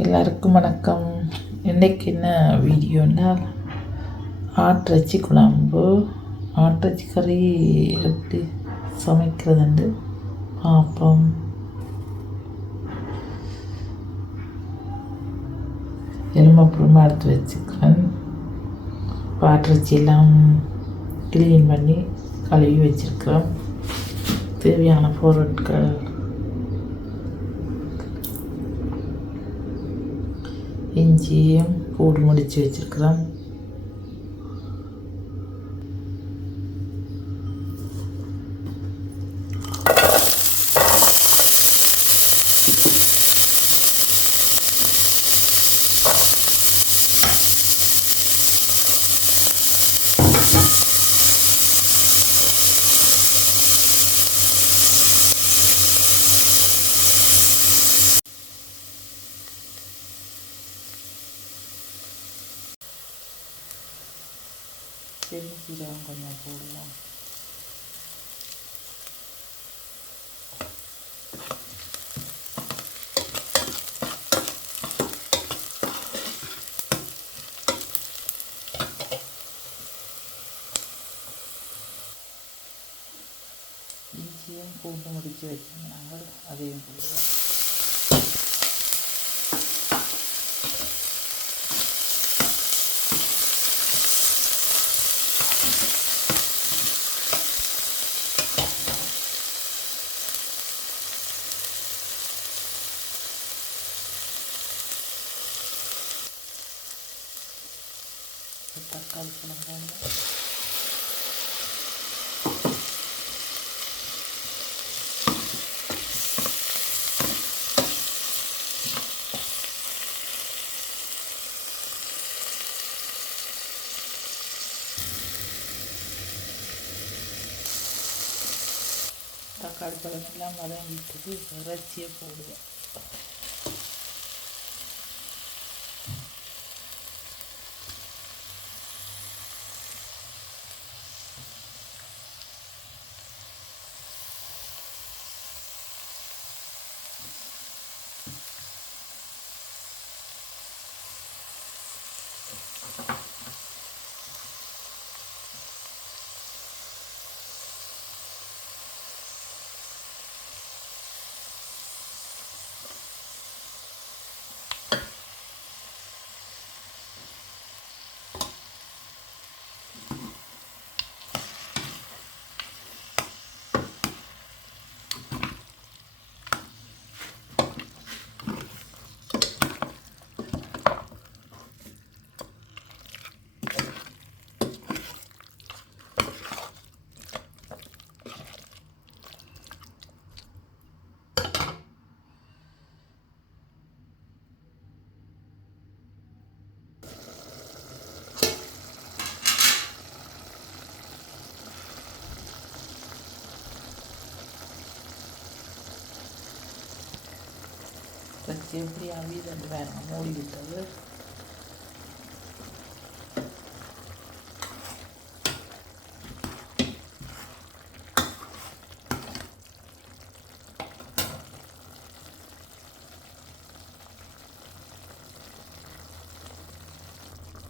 எல்லாருக்கும் வணக்கம். இன்றைக்கி என்ன வீடியோன்னா, ஆட்டிறைச்சி குழம்பு, ஆட்டிறைச்சி கறி எப்படி சமைக்கிறதுண்டு பார்ப்போம். எலும்பை புழுமா எடுத்து வச்சுக்கிறேன். ஆட்டிறைச்சி எல்லாம் க்ளீன் பண்ணி கழுவி வச்சுருக்கிறோம். தேவையான பொருட்கள் இஞ்சியும் பூடு முடித்து வச்சுருக்கிறோம். பெருஞ்சீரகம் கொஞ்சம் போடுவோம். இஞ்சியும் பூண்டு முடிச்சு வச்சுருந்தாங்க, அதையும் போடுவோம். தக்காளி பழம் தக்காளி பழமெல்லாம் வதங்கிட்டு இறைச்சியை போடுவேன். இறைச்சி எப்படி அவியது வேறு மூடி விட்டது.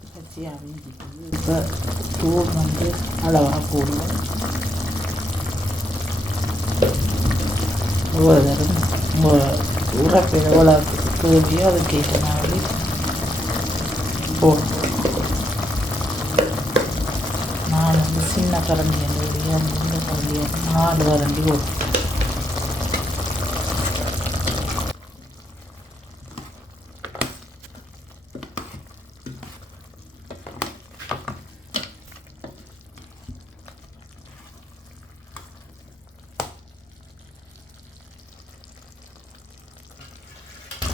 இறைச்சி அவிஞ்சிட்டது. இப்போ தூள் வந்து அளவாக போடுவோம். ஒவ்வொரு தரம் உரப்பு எவ்வளோ தேவையோ அதுக்கேற்ற மாதிரி போடுவோம். நான் வந்து சின்ன கரண்டி அந்த சின்ன கரண்டியை 4 கரண்டி போட்டு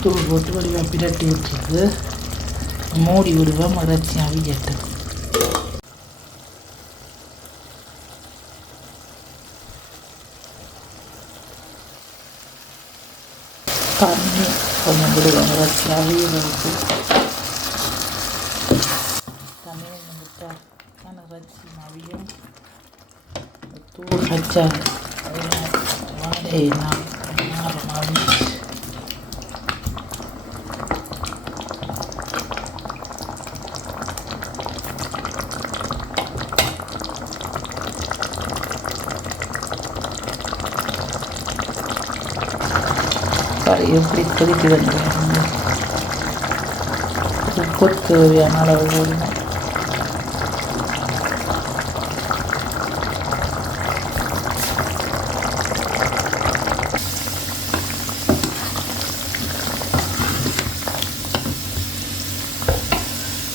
தூள் போட்டு வடிவாக பிரட்டி விட்டுருக்கு. மூடி விடுவேன். இறைச்சி அவியட்டு. தண்ணி கொஞ்சம் விடுவேன். இறைச்சி அவியறதுக்கு தண்ணி கொஞ்சம் விட்டால் தான் இறைச்சி அவியும். தூள் வச்சா வாடகை நான் கறி எப்படி கொதிக்குதுன்னு பாருங்க. உப்பு தேவையான அளவு போடணும்.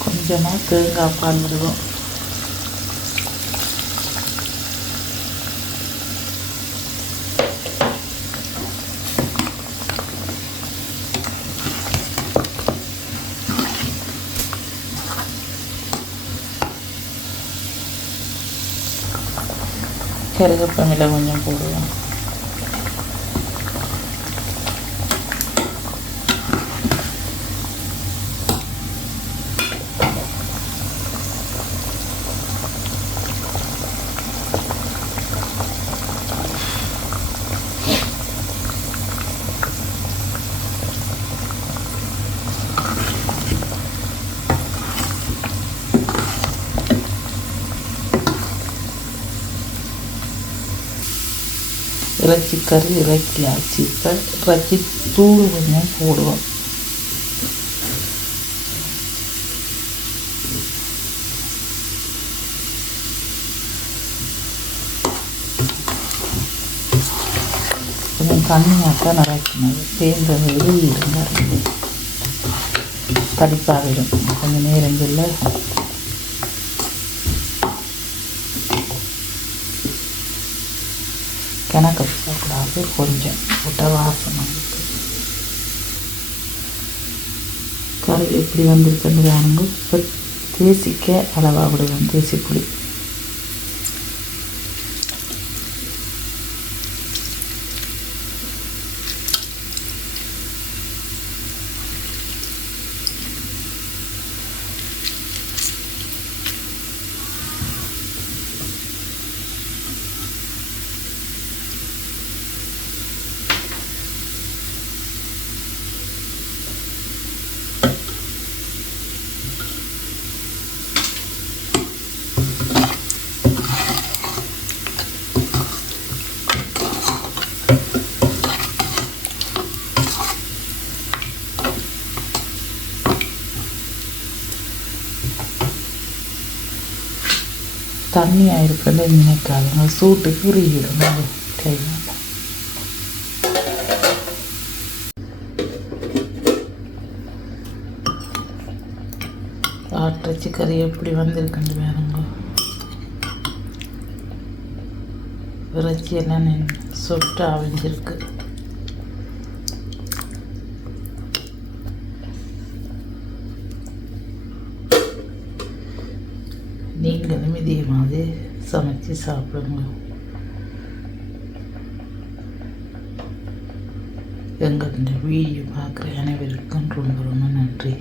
கொஞ்சமாக தேங்காய் பால் விடுவோம். கருவேப்பிலை கொஞ்சம் போடுவோம். இறைச்சி கறி இறக்கியாச்சு. இப்போ இறைச்சி தூள் கொஞ்சம் போடுவோம். கொஞ்சம் தண்ணியாகத்தான் நிறக்கணும். சேர்ந்த வெளியிருங்க தடிப்பாக இருக்கும். கொஞ்சம் நேரங்களில் கணக்கு போடக்கூடாது. கொஞ்சம் போட்ட வாசனை கறி எப்படி வந்திருக்குன்னு வேணுங்க. இப்போ தேசிக்க அளவாக விடுவேன். தேசி புளி தண்ணியாக இருக்கிறத நினைக்காதுங்க. சூட்டுக்கு உருகிடும் கையில். ஆட்டிறைச்சி கறி எப்படி வந்திருக்குன்னு வேணுங்க. இறைச்சி எல்லாம் சொட்டு அவிஞ்சிருக்கு. நீங்களும் இதே மாதிரி சமைச்சு சாப்பிடுங்க. எங்கள் வீடியோ பார்க்குற அனைவருக்கும் ரொம்ப ரொம்ப நன்றி.